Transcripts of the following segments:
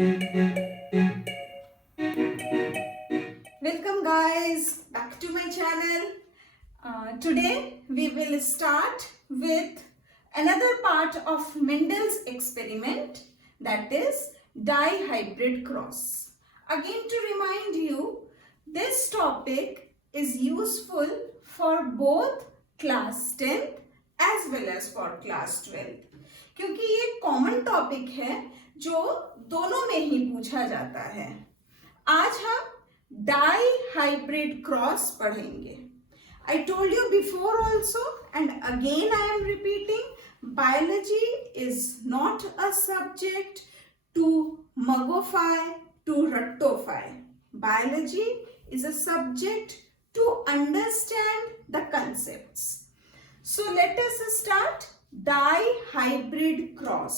Welcome guys back to my channel. Today we will start with another part of Mendel's experiment, that is dihybrid cross. Again, to remind you, this topic is useful for both class 10th as well as for class 12th, क्योंकि ये common topic है जो दोनों में ही पूछा जाता है। आज हम डाइहाइब्रिड क्रॉस पढ़ेंगे। I told you before also and again I am repeating, biology is not a subject to muggify, to rattofy. Biology is a subject to understand the concepts. So let us start dihybrid cross.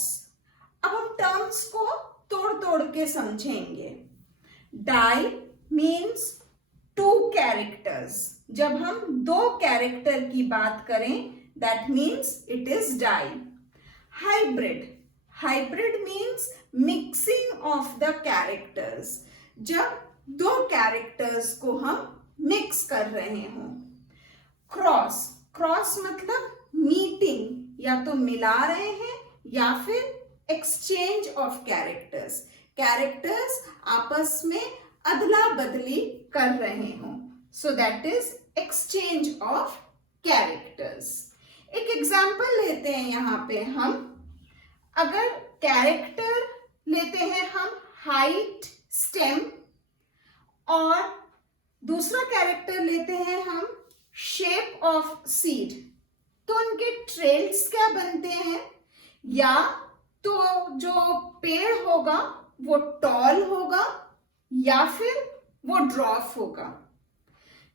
अब हम terms को तोड़ तोड़ के समझेंगे। Di means two characters. जब हम दो कैरेक्टर की बात करें that means it is di. Hybrid, hybrid means mixing of the characters, जब दो कैरेक्टर्स को हम मिक्स कर रहे हों। क्रॉस, क्रॉस मतलब मीटिंग, या तो मिला रहे हैं या फिर एक्सचेंज ऑफ कैरेक्टर्स, कैरेक्टर्स आपस में अदला बदली कर रहे हों। So that is exchange of characters. एक एग्जाम्पल लेते हैं यहाँ पे हम। अगर कैरेक्टर लेते हैं हम हाइट, स्टेम, और दूसरा कैरेक्टर लेते हैं हम शेप ऑफ सीड, तो उनके ट्रेल्स क्या बनते हैं? या तो जो पेड़ होगा वो टॉल होगा या फिर वो ड्रॉप होगा।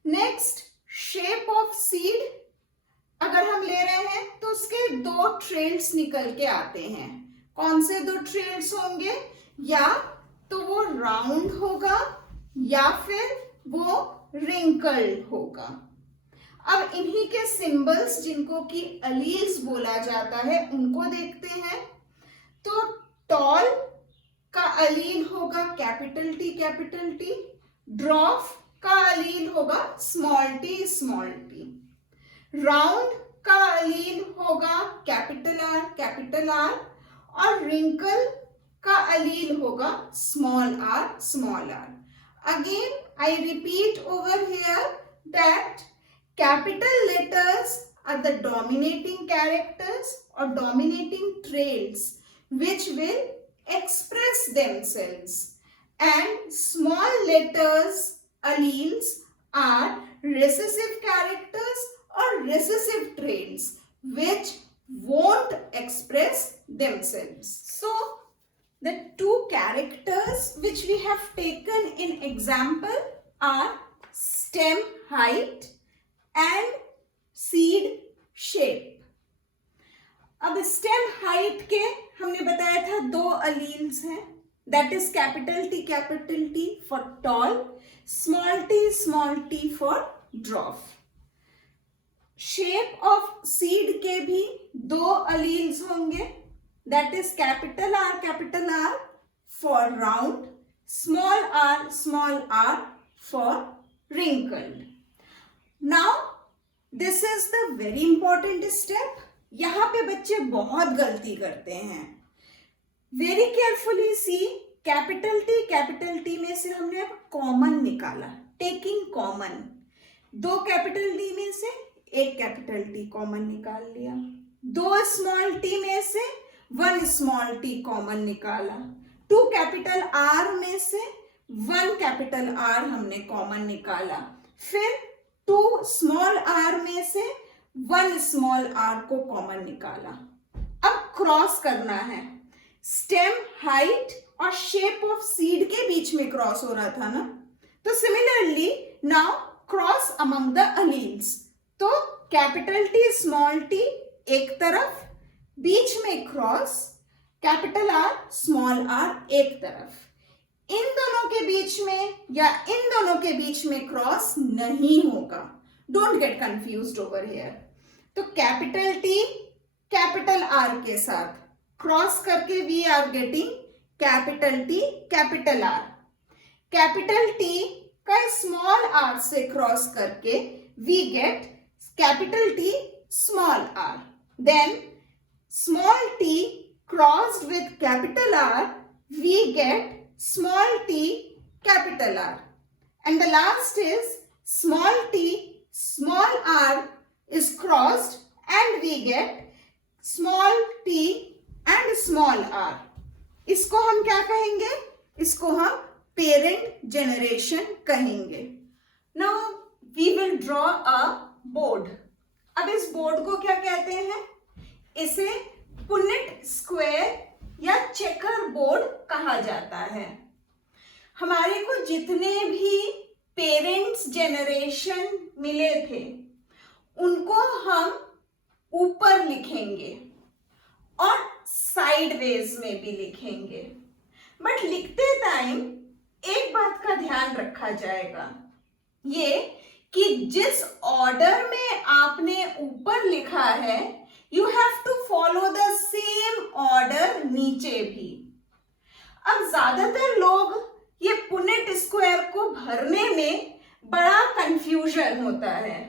नेक्स्ट, शेप ऑफ सीड अगर हम ले रहे हैं तो उसके दो ट्रेल्स निकल के आते हैं। कौन से दो ट्रेल्स होंगे? या तो वो राउंड होगा या फिर वो रिंकल्ड होगा। अब इन्हीं के सिंबल्स, जिनको कि अलील्स बोला जाता है, उनको देखते हैं। तो टॉल का अलील होगा कैपिटल टी कैपिटल टी, ड्रॉफ का अलील होगा स्मॉल टी, राउंड का अलील होगा कैपिटल आर, और रिंकल का अलील होगा small R. Again I repeat over here that capital letters are the dominating characters or dominating traits which will express themselves, and small letters, alleles, are recessive characters or recessive traits which won't express themselves. So the two characters which we have taken in example are stem height and seed shape. अब stem height के हमने बताया था दो alleles हैं, that is capital T for tall, small T for dwarf. Shape of seed के भी दो अलील्स होंगे, that is capital R for round, small R for wrinkled. Now this is the very important step. यहाँ पे बच्चे बहुत गलती करते हैं। Very carefully see, capital T में से हमने अब कॉमन निकाला, टेकिंग कॉमन। दो कैपिटल टी में से एक कैपिटल टी कॉमन निकाल लिया, दो स्मॉल टी में से वन स्मॉल टी कॉमन निकाला, टू कैपिटल आर में से वन कैपिटल आर हमने कॉमन निकाला, फिर टू स्मॉल आर में से वन स्मॉल आर को कॉमन निकाला। अब क्रॉस करना है। स्टेम हाइट और शेप ऑफ सीड के बीच में क्रॉस हो रहा था ना, तो similarly now cross among the alleles. तो कैपिटल टी स्मॉल टी एक तरफ, बीच में cross capital R small are एक तरफ। इन दोनों के बीच में या इन दोनों के बीच में क्रॉस नहीं होगा। Don't get confused over here. तो कैपिटल टी कैपिटल आर के साथ क्रॉस करके we are getting capital T capital R. Capital T का स्मॉल आर से क्रॉस करके we get capital T small R. Then small T crossed with capital R, we get small t capital R. And the last is small t small r is crossed and we get small t and small r. इसको हम क्या कहेंगे? इसको हम parent generation कहेंगे। Now we will draw a board. अब इस board को क्या कहते हैं? इसे पुनेट स्क्वायर या चेकर बोर्ड कहा जाता है। हमारे को जितने भी पेरेंट्स जेनरेशन मिले थे उनको हम ऊपर लिखेंगे और साइडवेज में भी लिखेंगे, बट लिखते टाइम एक बात का ध्यान रखा जाएगा, ये कि जिस ऑर्डर में आपने ऊपर लिखा है you have to follow the same order नीचे भी। अब ज्यादातर लोग ये पुनेट स्क्वायर को भरने में बड़ा कंफ्यूजन होता है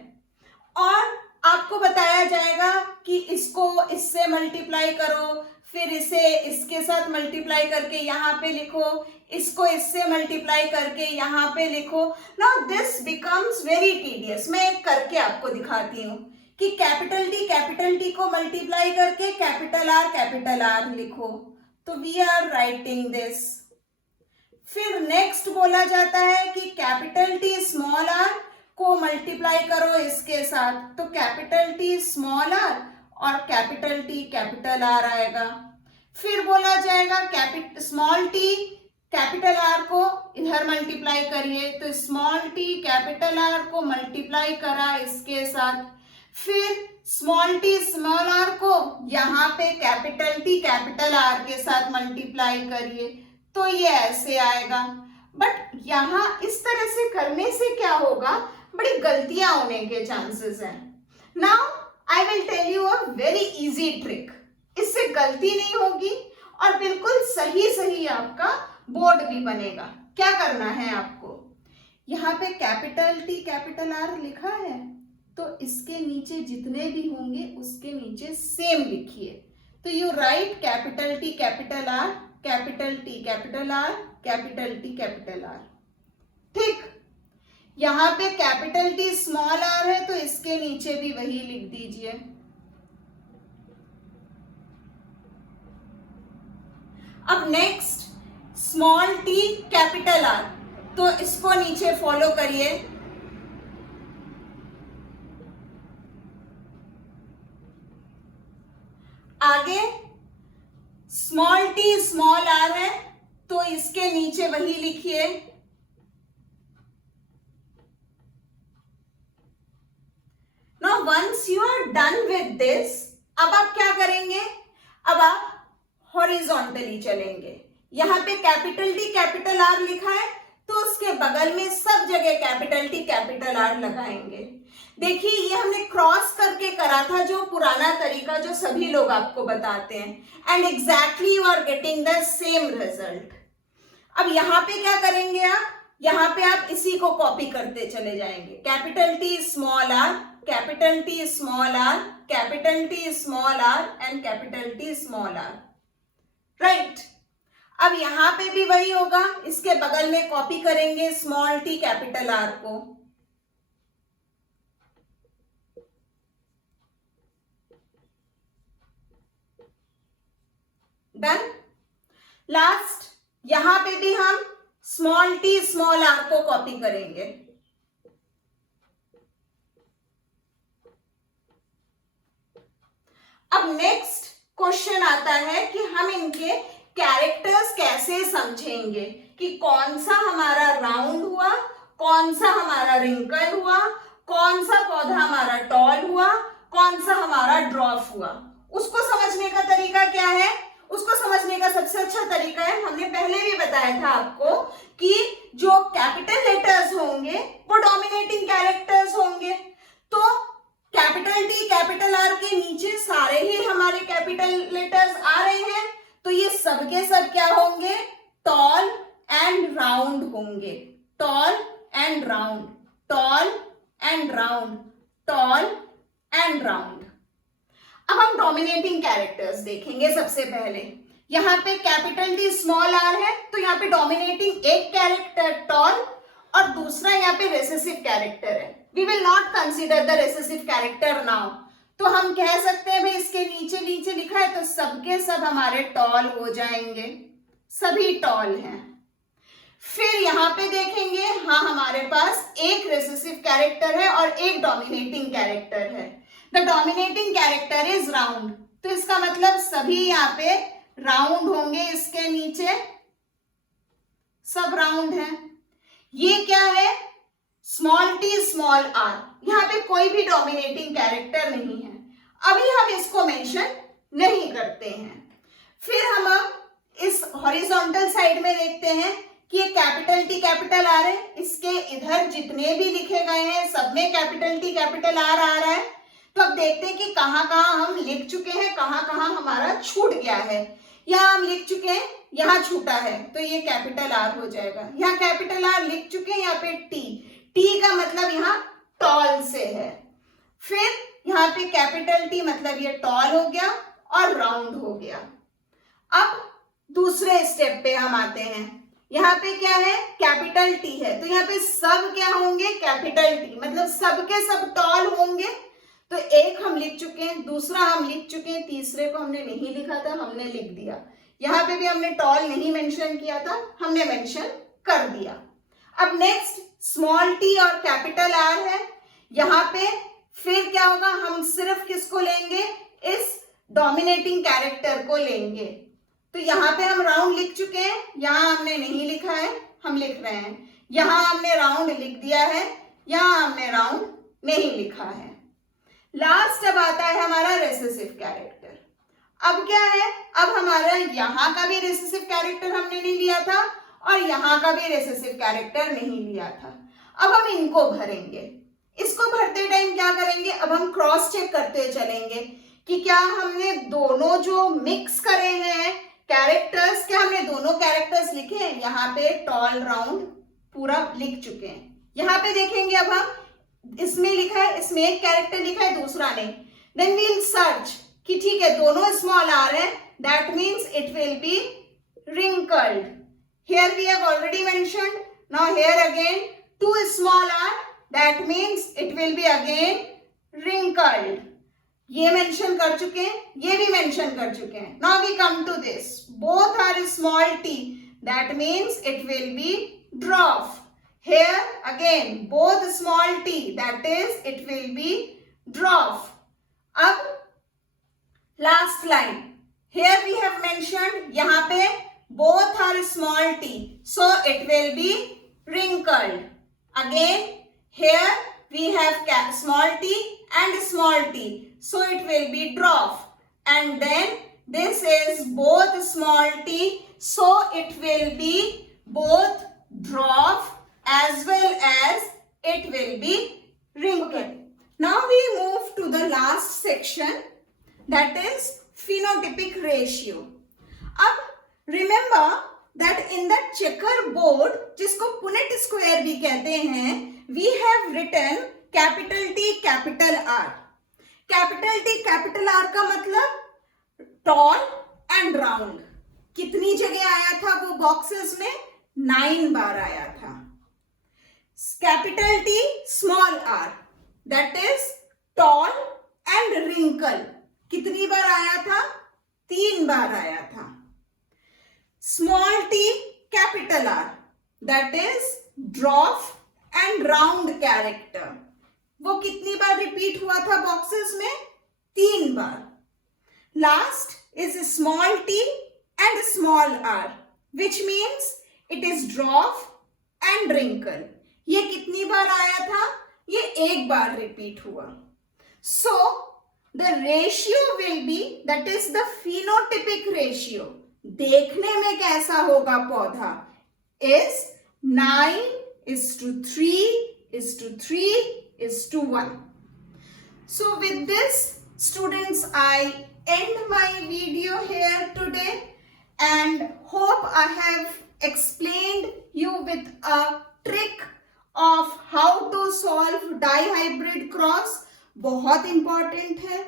और आपको बताया जाएगा कि इसको इससे मल्टीप्लाई करो, फिर इसे इसके साथ मल्टीप्लाई करके यहाँ पे लिखो, इसको इससे मल्टीप्लाई करके यहाँ पे लिखो। Now this becomes very tedious. मैं एक करके आपको दिखाती हूँ कि कैपिटल टी को मल्टीप्लाई करके कैपिटल आर लिखो, तो वी आर राइटिंग दिस। फिर नेक्स्ट बोला जाता है कि कैपिटल टी स्मॉल आर को मल्टीप्लाई करो इसके साथ, तो कैपिटल टी स्मॉल आर और कैपिटल टी कैपिटल आर आएगा। फिर बोला जाएगा स्मॉल टी कैपिटल आर को इधर मल्टीप्लाई करिए, तो स्मॉल टी कैपिटल आर को मल्टीप्लाई करा इसके साथ। फिर स्मॉल टी स्मॉल आर को यहाँ पे कैपिटल टी कैपिटल आर के साथ मल्टीप्लाई करिए, तो ये ऐसे आएगा। बट यहाँ इस तरह से करने से क्या होगा, बड़ी गलतियां होने के चांसेस हैं। Now I will tell you a very easy trick. इससे गलती नहीं होगी और बिल्कुल सही आपका बोर्ड भी बनेगा। क्या करना है आपको, यहाँ पे कैपिटल टी कैपिटल आर लिखा है, तो इसके नीचे जितने भी होंगे उसके नीचे सेम लिखिए। तो you right capital T capital R, capital T capital R, capital T capital are. ठीक, यहाँ पे कैपिटल टी स्मॉल आर है तो इसके नीचे भी वही लिख दीजिए। अब next small T capital are, तो इसको नीचे फॉलो करिए। आगे स्मॉल टी स्मॉल आर है तो इसके नीचे वही लिखिए। Now once you are done with this, अब आप क्या करेंगे, अब आप हॉरिजॉन्टली चलेंगे। यहां पे कैपिटल टी कैपिटल आर लिखा है तो उसके बगल में सब जगह कैपिटल टी कैपिटल आर लगाएंगे। देखिए ये हमने क्रॉस करके करा था, जो पुराना तरीका जो सभी लोग आपको बताते हैं, and exactly you are getting the same result. अब यहाँ पे क्या करेंगे आप, यहाँ पे आप इसी को कॉपी करते चले जाएंगे। Capital T small R, capital T small R, capital T small R and capital T small R, right. अब यहाँ पे भी वही होगा, इसके बगल में कॉपी करेंगे स्मॉल टी कैपिटल आर को। डन। लास्ट यहां पे भी हम स्मॉल टी स्मॉल आर को कॉपी करेंगे। अब नेक्स्ट क्वेश्चन आता है कि हम इनके कैरेक्टर्स कैसे समझेंगे, कि कौन सा हमारा राउंड हुआ, कौन सा हमारा रिंकल हुआ, कौन सा पौधा हमारा टॉल हुआ, कौन सा हमारा ड्रॉप हुआ। उसको समझने का तरीका क्या है, उसको समझने का सबसे अच्छा तरीका है, हमने पहले भी बताया था आपको, कि जो कैपिटल लेटर्स होंगे वो डोमिनेटिंग कैरेक्टर्स होंगे। तो कैपिटल टी कैपिटल आर के नीचे सारे ही हमारे कैपिटल लेटर्स आ रहे हैं, तो ये सब के सब क्या होंगे, टॉल एंड राउंड होंगे, tall and round, tall and round, tall and round. अब हम डोमिनेटिंग कैरेक्टर्स देखेंगे। सबसे पहले यहाँ पे कैपिटल डी स्मॉल आर है, तो यहाँ पे डोमिनेटिंग एक कैरेक्टर टॉल और दूसरा यहाँ पे रेसेसिव कैरेक्टर है। We will not consider the recessive character now. तो हम कह सकते हैं भाई इसके नीचे नीचे लिखा है तो सबके सब हमारे टॉल हो जाएंगे, सभी टॉल हैं। फिर यहाँ पे देखेंगे, हाँ हमारे पास एक रेसेसिव कैरेक्टर है और एक डोमिनेटिंग कैरेक्टर है। The dominating character is round, तो इसका मतलब सभी यहाँ पे राउंड होंगे, इसके नीचे सब राउंड है। ये क्या है, स्मॉल टी स्मॉल आर, यहाँ पे कोई भी डोमिनेटिंग कैरेक्टर नहीं है, अभी हम इसको मेंशन नहीं करते हैं। फिर हम इस हॉरिजॉन्टल साइड में देखते हैं कि ये कैपिटल टी कैपिटल आर है, इसके इधर जितने भी लिखे गए हैं सब में कैपिटल टी कैपिटल आर आ रहा है। तो अब देखते हैं कि कहाँ कहाँ हम लिख चुके हैं, कहाँ कहाँ हमारा छूट गया है। यहाँ हम लिख चुके हैं, यहाँ छूटा है तो ये कैपिटल आर हो जाएगा। यहाँ कैपिटल आर लिख चुके हैं, यहाँ पे टी, टी का मतलब यहाँ टॉल से है। फिर यहाँ पे कैपिटल टी मतलब ये टॉल हो गया और राउंड हो गया। अब दूसरे स्टेप पे हम आते हैं। यहाँ पे क्या है, कैपिटल टी है, तो यहाँ पे सब क्या होंगे, कैपिटल टी, मतलब सब के सब टॉल होंगे। तो एक हम लिख चुके हैं, दूसरा हम लिख चुके हैं, तीसरे को हमने नहीं लिखा था, हमने लिख दिया। यहाँ पे भी हमने टॉल नहीं मेंशन किया था, हमने मेंशन कर दिया। अब नेक्स्ट स्मॉल टी और कैपिटल आर है। यहाँ पे फिर क्या होगा, हम सिर्फ किसको लेंगे, इस डोमिनेटिंग कैरेक्टर को लेंगे। तो यहाँ पे हम राउंड लिख चुके हैं, यहाँ हमने नहीं लिखा है, हम लिख रहे हैं। यहाँ हमने राउंड लिख दिया है, यहाँ हमने राउंड नहीं लिखा है। लास्ट अब आता है हमारा रेसेसिव कैरेक्टर। अब क्या है, अब हमारा यहाँ का भी रेसेसिव कैरेक्टर हमने नहीं लिया था और यहाँ का भी रेसेसिव कैरेक्टर नहीं लिया था। अब हम इनको भरेंगे। इसको भरते टाइम क्या करेंगे, अब हम क्रॉस चेक करते चलेंगे कि क्या हमने दोनों जो मिक्स करे हैं कैरेक्टर्स, क्या हमने दोनों कैरेक्टर्स लिखे हैं। यहाँ पे टॉल राउंड पूरा लिख चुके हैं। यहाँ पे देखेंगे अब हम, इसमें लिखा है, इसमें एक कैरेक्टर लिखा है दूसरा नहीं। देन वी विल सर्च कि ठीक है दोनों स्मॉल आर है, that means it will be wrinkled. Here we have already mentioned. Now here again 2 small r, that means it will be again wrinkled. ये मेंशन कर चुके हैं, ये भी मेंशन कर चुके हैं। Now we come to this. Both are small t, that means it will be dwarf. Here again both small t, that is it will be dwarf. अब last line. Here we have mentioned, यहाँ पे both are small t, so it will be wrinkled. Again here we have small t and small t, so it will be dwarf. And then this is both small t, so it will be both dwarf as well as it will be wrinkled. Okay. Now we move to the last section, that is phenotypic ratio. अब remember that in the checkerboard, जिसको Punnett square भी कहते हैं, we have written capital T capital R. Capital T capital R का मतलब tall and round. कितनी जगह आया था वो बॉक्सेस में, 9 बार आया था। Capital T small r, that is tall and wrinkle, कितनी बार आया था, 3 बार आया था। Small t capital R, that is dwarf and round character, वो कितनी बार रिपीट हुआ था बॉक्सेस में, 3 बार। Last is small t and small r, which means it is dwarf and wrinkle, ये कितनी बार आया था, ये 1 बार रिपीट हुआ। So the ratio will be, that is the phenotypic ratio, देखने में कैसा होगा पौधा, is 9:3:3:1. So with this, students, I end my video here today, and hope I have explained you with a trick of how to solve dihybrid cross. बहुत important है,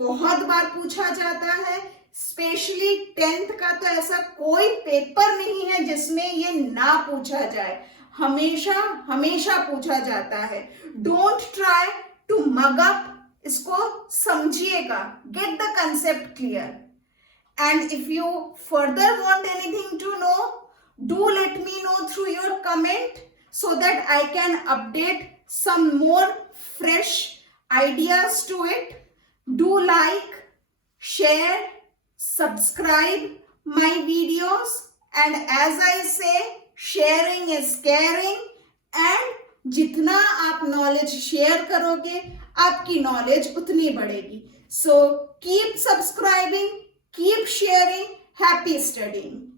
बहुत बार पूछा जाता है, स्पेशली 10th का तो ऐसा कोई पेपर नहीं है जिसमें ये ना पूछा जाए, हमेशा हमेशा पूछा जाता है. Don't try to mug up, इसको समझिएगा, get the concept clear. And if you further want anything to know, do let me know through your comment so that I can update some more fresh ideas to it. Do like, share, subscribe my videos, and as I say, sharing is caring, and जितना आप knowledge share करोगे, आपकी knowledge उतनी बढ़ेगी. So keep subscribing, keep sharing, happy studying.